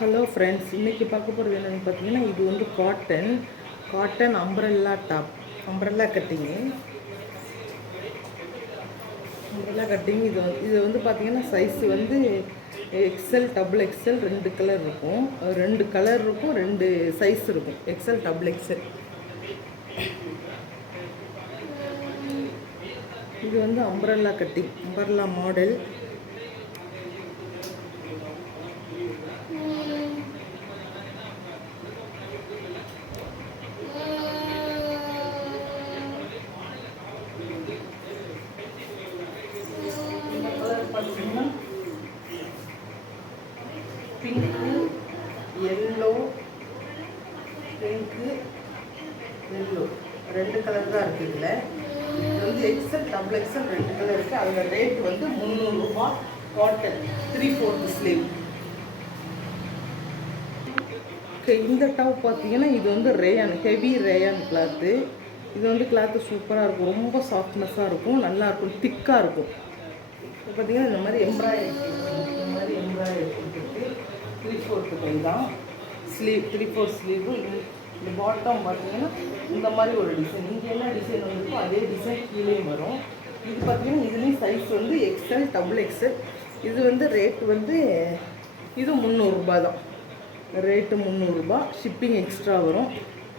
Hello friends இன்றைக்கி பார்க்க போகிறது என்னென்னு பார்த்தீங்கன்னா இது வந்து cotton cotton umbrella top umbrella cutting umbrella cutting இது வந்து இது வந்து பார்த்தீங்கன்னா சைஸ் வந்து எக்ஸல் டபுள் எக்ஸல் ரெண்டு கலர் இருக்கும். ரெண்டு கலர் இருக்கும் ரெண்டு சைஸ் இருக்கும். எக்ஸல் டபுள் எக்ஸல் இது வந்து அம்பரல்லா கட்டிங் அம்பரல்லா மாடல் இந்த கலர் பார்த்தீங்கன்னா பிங்க்கு எல்லோ பிங்க்கு எல்லோ ரெண்டு கலர் தான் இருக்குது இதில். இது வந்து எக்ஸல் டபுள் எக்ஸல் ரெண்டு கலர் இருக்குது அதில் ரேட் வந்து முந்நூறுரூபா காட்டன் த்ரீ ஃபோர்த் ஸ்லீவ் இந்த டாப் பார்த்தீங்கன்னா இது வந்து ரேயான் ஹெவி ரேயான் கிளாத்து இது வந்து கிளாத்து சூப்பராக இருக்கும். ரொம்ப சாஃப்ட்னஸாக இருக்கும். நல்லா இருக்கும். திக்காக இருக்கும். இப்போ பார்த்தீங்கன்னா இந்த மாதிரி எம்ப்ராய்டரி இந்த மாதிரி எம்ப்ராய்டரி கொடுத்துட்டு த்ரீ ஃபோர்த்து கை தான் ஸ்லீவ் த்ரீ ஃபோர் ஸ்லீவு இந்த பாட்டம் பார்த்தீங்கன்னா இந்த மாதிரி ஒரு டிசைன் இங்கே என்ன டிசைன் வந்திருக்கோ அதே டிசைன் கீழே வரும். இது பார்த்தீங்கன்னா இதுலேயும் சைஸ் வந்து எக்ஸ்எல் டபுள் எக்ஸ்எல் இது வந்து ரேட் வந்து இது முந்நூறுரூபா தான். ரேட்டு முந்நூறுரூபா ஷிப்பிங் எக்ஸ்ட்ரா வரும்.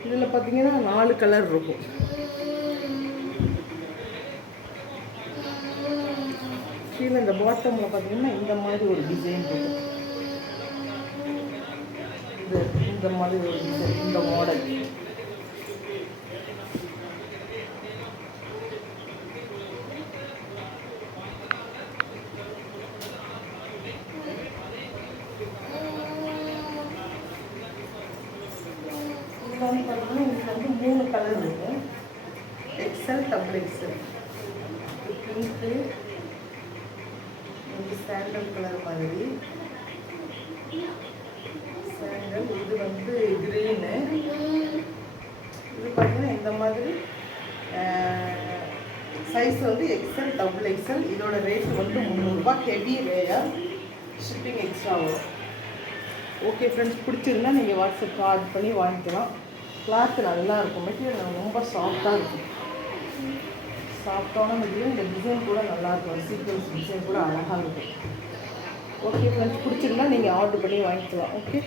இதில் பார்த்தீங்கன்னா நாலு கலர் இருக்கும். கீழே இந்த பாட்டமில் பார்த்தீங்கன்னா இந்த மாதிரி ஒரு டிசைன் இருக்கும் இது இந்த மாதிரி ஒரு டிசைன் இந்த மாடல் இதில் பார்த்தீங்கன்னா இதில் வந்து மூணு கலர் இருக்கும் எக்ஸல் டபுள் எக்ஸல் பிங்க்கு இது சாண்டல் கலர் மாதிரி. சாண்டல் இது வந்து க்ரீனு இது பார்த்தீங்கன்னா இந்த மாதிரி சைஸ் வந்து எக்ஸல் டபுள் எக்ஸல் இதோட ரேட் வந்து முந்நூறுரூபா ஹெவி ரேயர் ஷிப்பிங் எக்ஸ்ட்ரா வரும். ஓகே ஃப்ரெண்ட்ஸ் பிடிச்சிருந்தா நீங்கள் வாட்ஸ்அப் கால் பண்ணி வாங்கிக்கலாம். கிளாத் நல்லா இருக்கும். மெட்டீரியல் ரொம்ப சாஃப்டாக இருக்கும். சாஃப்டான மெட்டீரியல் இந்த டிசைன் கூட நல்லாயிருக்கும் சீக்வன்ஸ் டிசைன் கூட அழகாக இருக்கும். ஓகே ஃப்ரெண்ட்ஸ் பிடிச்சிருந்தா நீங்கள் ஆர்டர் பண்ணி வாங்கிக்கலாம். ஓகே